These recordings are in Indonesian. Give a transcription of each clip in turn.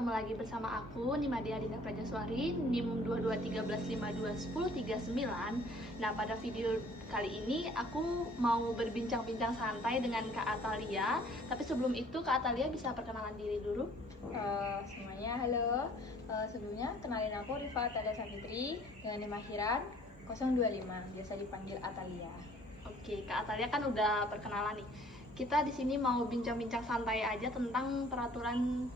ketemu lagi bersama aku Nimade Adinda Prajaswari, NIM 2213521039. Nah, pada video kali ini aku mau berbincang-bincang santai dengan Kak Atalia. Tapi sebelum itu Kak Atalia bisa perkenalan diri dulu. Semuanya, halo. Sebelumnya kenalin aku Rifa Atalia Savitri dengan NIM akhiran 025, biasa dipanggil Atalia. Oke, Kak Atalia kan udah perkenalan nih. Kita di sini mau bincang-bincang santai aja tentang peraturan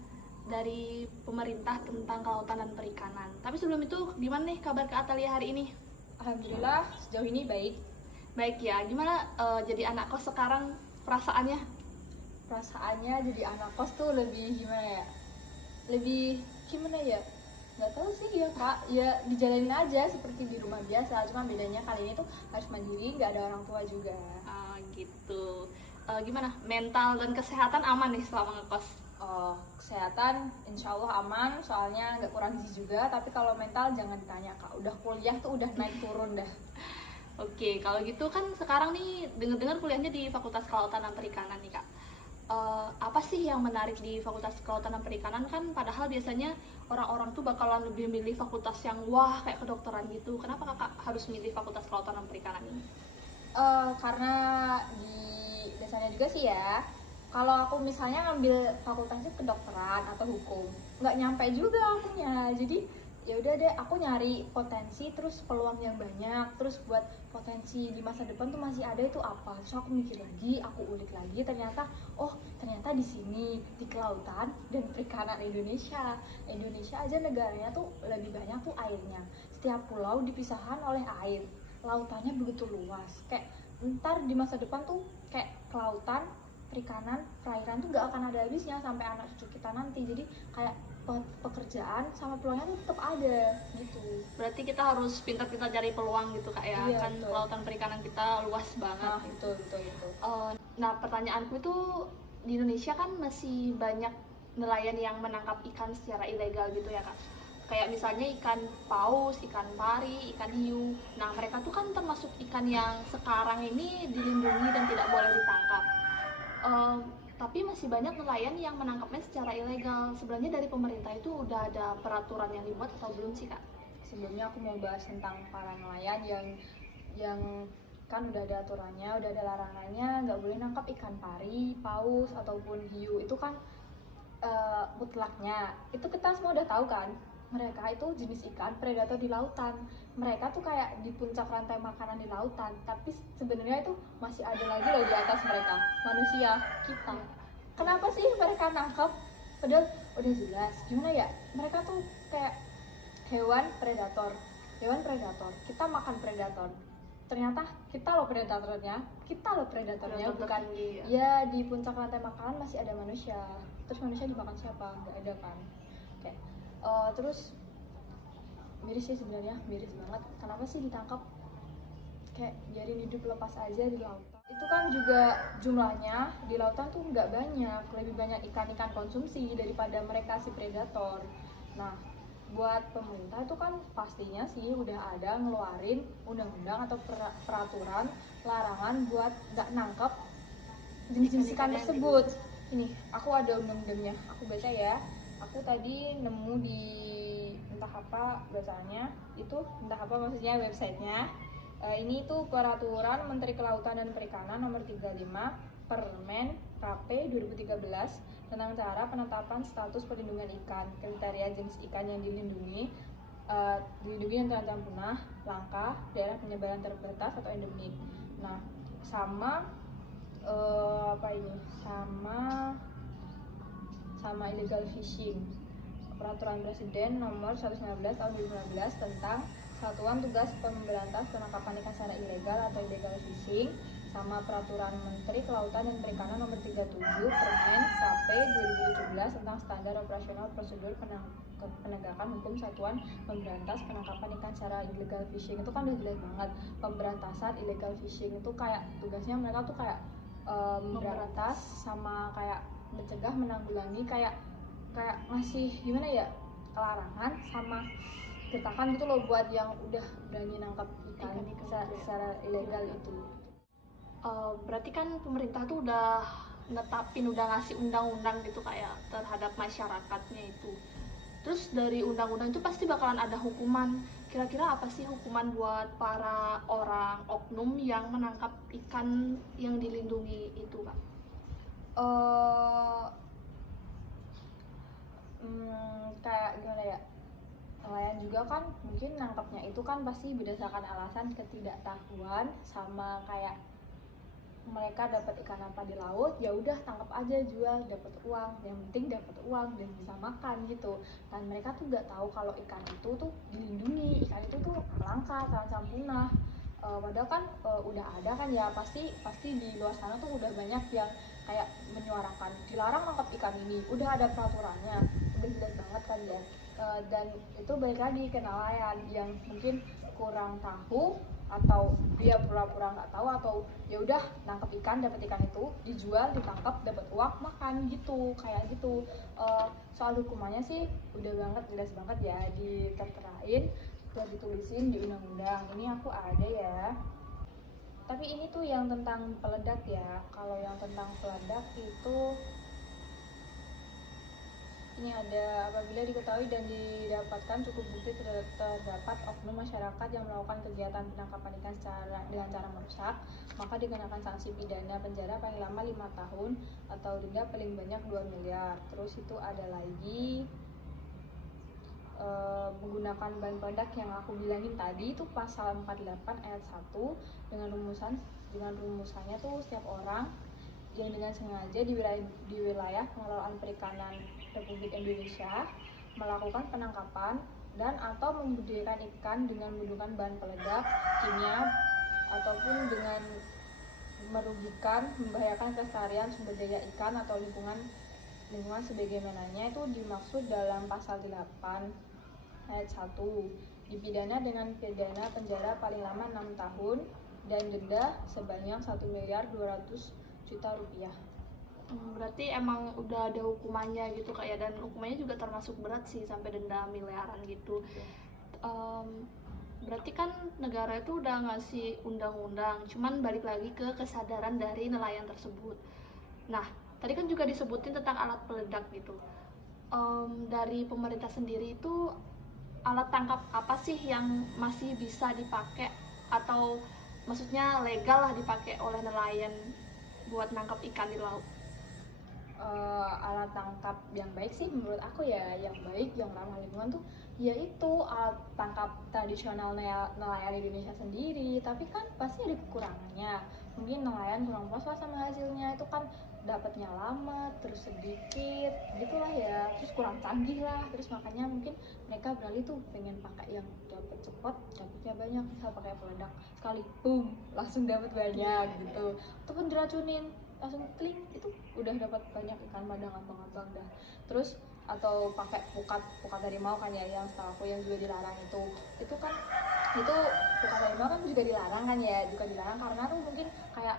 dari pemerintah tentang kelautan dan perikanan. Tapi sebelum itu, gimana nih kabar Kak Atalia hari ini? Alhamdulillah sejauh ini baik. Baik ya, gimana jadi anak kos sekarang perasaannya? Perasaannya jadi anak kos tuh lebih gimana ya? Lebih gimana ya? Nggak tahu sih ya Kak, ya dijalanin aja seperti di rumah biasa. Cuma bedanya kali ini tuh harus mandiri, nggak ada orang tua juga. Gitu. Gimana? Mental dan kesehatan aman nih selama ngekos? Kesehatan insya Allah aman, soalnya nggak kurang gizi juga. Tapi kalau mental jangan ditanya Kak, udah kuliah tuh udah naik turun dah. Oke, kalau gitu kan sekarang nih dengar-dengar kuliahnya di Fakultas Kelautan dan Perikanan nih Kak. Apa sih yang menarik di Fakultas Kelautan dan Perikanan? Kan padahal biasanya orang-orang tuh bakalan lebih milih fakultas yang wah kayak kedokteran gitu. Kenapa Kakak harus milih Fakultas Kelautan dan Perikanan ini? Karena di dasarnya juga sih ya, kalau aku misalnya ngambil fakultasnya kedokteran atau hukum nggak nyampe juga akunya. Jadi ya udah deh, aku nyari potensi terus peluang yang banyak, terus buat potensi di masa depan tuh masih ada itu apa. Terus aku mikir lagi, aku ulik lagi, ternyata di sini di kelautan dan perikanan Indonesia aja negaranya tuh lebih banyak tuh airnya. Setiap pulau dipisahkan oleh air, lautannya begitu luas. Kayak ntar di masa depan tuh kayak kelautan, perikanan, perairan tuh gak akan ada habisnya sampai anak cucu kita nanti. Jadi kayak pekerjaan sama peluangnya tuh tetap ada gitu. Berarti kita harus pintar-pintar cari peluang gitu Kak ya. Iya, Kan betul. kelautan perikanan kita luas banget. Nah, betul. Nah, pertanyaanku itu di Indonesia kan masih banyak nelayan yang menangkap ikan secara ilegal gitu ya Kak. Kayak misalnya ikan paus, ikan pari, ikan hiu. Nah, mereka tuh kan termasuk ikan yang sekarang ini dilindungi dan tidak boleh ditangkap. Tapi masih banyak nelayan yang menangkapnya secara ilegal. Sebenarnya dari pemerintah itu udah ada peraturan yang dibuat atau belum sih Kak? Sebelumnya aku mau bahas tentang para nelayan yang kan udah ada aturannya, udah ada larangannya, nggak boleh nangkap ikan pari, paus ataupun hiu. Itu kan mutlaknya. Itu kita semua udah tahu kan. Mereka itu jenis ikan predator di lautan. Mereka tuh kayak di puncak rantai makanan di lautan, tapi sebenarnya itu masih ada lagi loh di atas mereka, manusia kita. Kenapa sih mereka nangkap? Padahal udah jelas. Gimana ya? Mereka tuh kayak hewan predator. Kita makan predator. Ternyata kita loh predatornya, Predator bukan tertinggi, ya. Di puncak rantai makanan masih ada manusia. Terus manusia dimakan siapa? Nggak ada kan? Oke. Terus miris sih sebenarnya, miris banget. Kenapa sih ditangkap? Kayak biarin hidup lepas aja di lautan. Itu kan juga jumlahnya di lautan tuh nggak banyak, lebih banyak ikan-ikan konsumsi daripada mereka si predator. Nah, buat pemerintah itu kan pastinya sih udah ada ngeluarin undang-undang atau peraturan larangan buat nggak nangkep jenis-jenis ikan tersebut. Ini aku ada undang-undangnya, aku baca ya. Aku tadi nemu di entah apa bacanya, itu entah apa maksudnya websitenya. Ini tuh peraturan Menteri Kelautan dan Perikanan nomor 35 Permen KP 2013 tentang cara penetapan status perlindungan ikan, kriteria jenis ikan yang dilindungi yang terancam punah, langka, daerah penyebaran terbatas atau endemik. Nah, sama sama illegal fishing. Peraturan Presiden nomor 119 tahun 2015 tentang Satuan Tugas Pemberantas Penangkapan Ikan secara ilegal atau illegal fishing, sama peraturan Menteri Kelautan dan Perikanan nomor 37 Permen KP 2017 tentang standar operasional prosedur penegakan hukum Satuan Pemberantas Penangkapan Ikan secara illegal fishing. Itu kan udah jelas banget pemberantasan illegal fishing. Itu kayak tugasnya mereka tuh kayak memberantas sama kayak mencegah, menanggulangi, kayak ngasih gimana ya, larangan sama getakan gitu loh buat yang udah berani nangkap ikan secara ilegal itu. Berarti kan pemerintah tuh udah netapin, udah ngasih undang-undang gitu kayak terhadap masyarakatnya itu. Terus dari undang-undang itu pasti bakalan ada hukuman. Kira-kira apa sih hukuman buat para orang oknum yang menangkap ikan yang dilindungi itu, Kak? eh Kayak gimana ya, nelayan juga kan mungkin nangkapnya itu kan pasti berdasarkan alasan ketidaktahuan, sama kayak mereka dapat ikan apa di laut, ya udah tangkap aja, jual, dapat uang, yang penting dapat uang dan bisa makan gitu. Dan mereka tuh nggak tahu kalau ikan itu tuh dilindungi, ikan itu tuh langka, terancam punah. Padahal kan udah ada kan ya, pasti di luar sana tuh udah banyak yang kayak menyuarakan dilarang nangkap ikan ini, udah ada peraturannya, udah jelas banget kan ya. Dan itu balik lagi ke nelayan yang mungkin kurang tahu, atau dia pura-pura nggak tahu, atau ya udah nangkep ikan, dapat ikan itu dijual, ditangkap, dapat uang, makan gitu, kayak gitu. Soal hukumannya sih udah banget jelas banget ya, diterterain, udah ditulisin di undang-undang. Ini aku ada ya, tapi ini tuh yang tentang peledak ya. Kalau yang tentang peledak itu ini ada, apabila diketahui dan didapatkan cukup bukti terdapat oknum masyarakat yang melakukan kegiatan penangkapan ikan dengan cara merusak, maka dikenakan sanksi pidana penjara paling lama 5 tahun atau denda paling banyak 2 miliar. Terus itu ada lagi menggunakan bahan peledak yang aku bilangin tadi, itu pasal 48 ayat 1 dengan rumusannya tuh setiap orang yang dengan sengaja di wilayah pengelolaan perikanan Republik Indonesia melakukan penangkapan dan atau membudidayakan ikan dengan menggunakan bahan peledak kimia ataupun dengan merugikan, membahayakan kelestarian sumber daya ikan atau lingkungan sebagaimananya, itu dimaksud dalam pasal 8 ayat 1, dipidana dengan pidana penjara paling lama 6 tahun dan denda sebanyak 1.200.000.000 rupiah. Berarti emang udah ada hukumannya gitu Kak ya, dan hukumannya juga termasuk berat sih, sampai denda miliaran gitu. Berarti kan negara itu udah ngasih undang-undang, cuman balik lagi ke kesadaran dari nelayan tersebut. Nah, tadi kan juga disebutin tentang alat peledak gitu. Dari pemerintah sendiri itu alat tangkap apa sih yang masih bisa dipakai, atau maksudnya legal lah dipakai oleh nelayan buat nangkap ikan di laut? Alat tangkap yang baik sih menurut aku ya, yang baik, yang ramah lingkungan tuh yaitu alat tangkap tradisional nelayan Indonesia sendiri. Tapi kan pasti ada kekurangannya, mungkin nelayan kurang puas lah sama hasilnya, itu kan dapatnya lama, terus sedikit gitulah ya, terus kurang canggih lah, terus makanya mungkin mereka beralih tuh pengen pakai yang dapat cepet, dapatnya banyak, misal pakai peledak sekali boom langsung dapat banyak gitu, ataupun diracunin langsung kling, itu udah dapat banyak ikan pada ngambang-ngambang dah. Terus atau pakai pukat harimau kan ya, yang setahu aku yang juga dilarang itu kan, itu pukat harimau kan juga dilarang kan ya, juga dilarang karena tuh mungkin kayak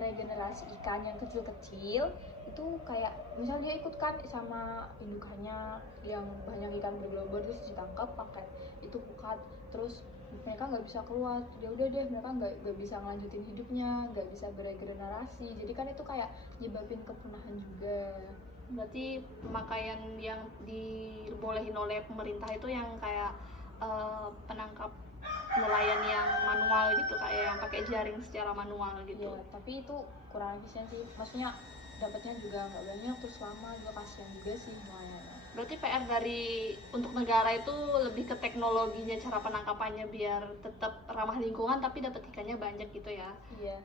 regenerasi ikan yang kecil-kecil itu, kayak misalnya dia ikut kan sama indukannya yang banyak ikan bergelombol, terus ditangkap pakai itu pukat, terus mereka nggak bisa keluar, ya udah deh mereka nggak bisa ngelanjutin hidupnya, nggak bisa beregenerasi, jadi kan itu kayak nyebabin kepunahan juga. Berarti pemakaian yang dibolehin oleh pemerintah itu yang kayak penangkap nelayan yang manual gitu, kayak yang pakai jaring secara manual gitu. Ya, tapi itu kurang efisien sih, maksudnya dapatnya juga nggak banyak, terus lama juga, kasihan juga sih nelayan. Berarti PR untuk negara itu lebih ke teknologinya, cara penangkapannya biar tetap ramah lingkungan tapi dapat ikannya banyak gitu ya. Iya.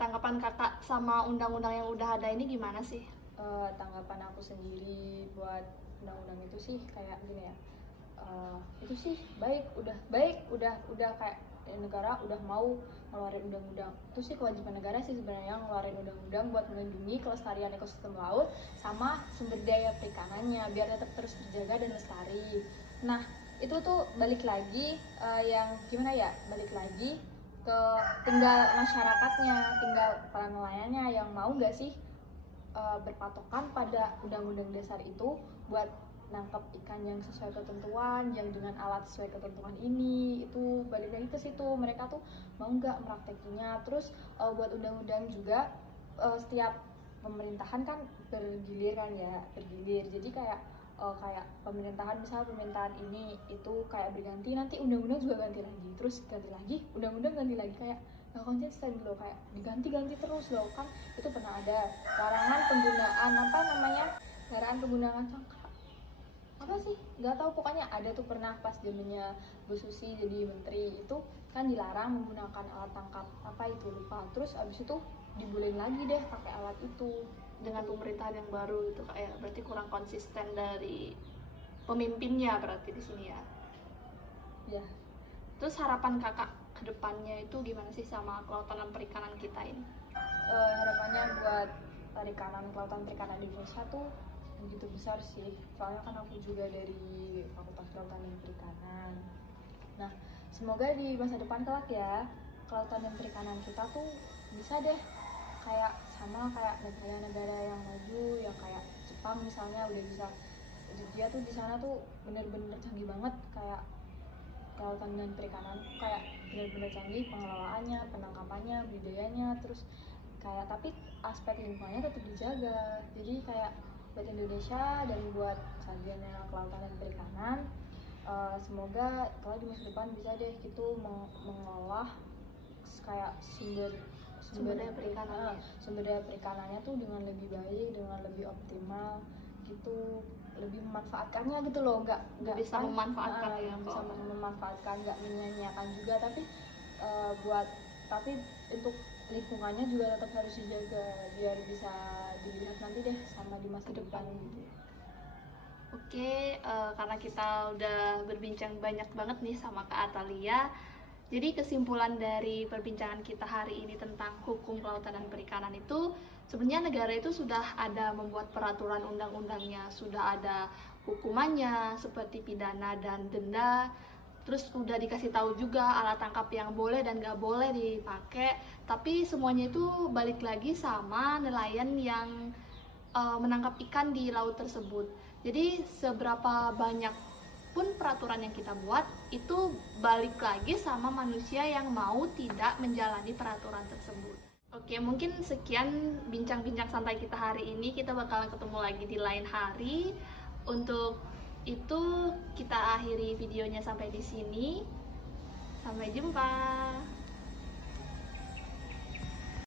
Tanggapan Kakak sama undang-undang yang udah ada ini gimana sih? Tanggapan aku sendiri buat undang-undang itu sih kayak gini ya, itu sih udah kayak negara udah mau ngeluarin undang-undang, itu sih kewajiban negara sih sebenarnya ngeluarin undang-undang buat melindungi kelestarian ekosistem laut sama sumber daya perikanannya biar tetap terus terjaga dan lestari. Nah itu tuh balik lagi yang gimana ya, balik lagi ke tinggal masyarakatnya, tinggal para nelayannya yang mau nggak sih berpatokan pada undang-undang dasar itu buat nangkep ikan yang sesuai ketentuan, yang dengan alat sesuai ketentuan ini. Itu balik lagi ke situ, mereka tuh mau nggak meraktekinya. Terus buat undang-undang juga setiap pemerintahan kan bergilir kan ya, bergilir, jadi kayak kayak pemerintahan, misalnya pemerintahan ini itu kayak berganti, nanti undang-undang juga ganti lagi, terus ganti lagi, undang-undang ganti lagi, kayak nggak konsisten loh, kayak diganti-ganti terus loh. Kan itu pernah ada larangan penggunaan apa namanya, larangan penggunaan cangkak apa sih, nggak tahu, pokoknya ada tuh pernah pas zamannya Bu Susi jadi menteri itu kan dilarang menggunakan alat tangkap apa itu lupa, terus abis itu dibolehin lagi deh pakai alat itu. Dengan pemerintahan yang baru itu kayak berarti kurang konsisten dari pemimpinnya berarti di sini ya. Ya, Terus harapan kakak ke depannya itu gimana sih sama kelautan dan perikanan kita ini? harapannya buat perikanan, kelautan perikanan di Indonesia tuh begitu besar sih, soalnya kan aku juga dari Fakultas Kelautan dan Perikanan. Nah, semoga di masa depan kelak ya, kelautan dan perikanan kita tuh bisa deh kayak sama kayak negara-negara yang maju, yang kayak Jepang misalnya udah bisa, dia tuh di sana tuh bener-bener canggih banget, kayak kelautan dan perikanan tuh kayak bener-bener canggih, pengelolaannya, penangkapannya, budidayanya, terus kayak tapi aspek lingkungannya tetap dijaga. Jadi kayak buat Indonesia dan buat sarjana kelautan dan perikanan, semoga kalau di masa depan bisa deh gitu mengolah kayak Sumber daya perikanannya. sumber daya perikanannya tuh dengan lebih baik, dengan lebih optimal gitu, lebih memanfaatkannya gitu loh, nggak Bisa kan, memanfaatkan ya, bisa kalau- memanfaatkan, nggak menyia-nyiakan juga, tapi tapi untuk lingkungannya juga tetap harus dijaga biar bisa dilihat nanti deh sama di masa depan gitu. Oke, karena kita udah berbincang banyak banget nih sama Kak Atalia, jadi kesimpulan dari perbincangan kita hari ini tentang hukum kelautan dan perikanan itu sebenarnya negara itu sudah ada membuat peraturan undang-undangnya, sudah ada hukumannya seperti pidana dan denda. Terus udah dikasih tahu juga alat tangkap yang boleh dan nggak boleh dipakai, tapi semuanya itu balik lagi sama nelayan yang menangkap ikan di laut tersebut. Jadi seberapa banyak pun peraturan yang kita buat itu balik lagi sama manusia yang mau tidak menjalani peraturan tersebut. Oke, mungkin sekian bincang-bincang santai kita hari ini. Kita bakalan ketemu lagi di lain hari. Untuk itu kita akhiri videonya sampai di sini. Sampai jumpa.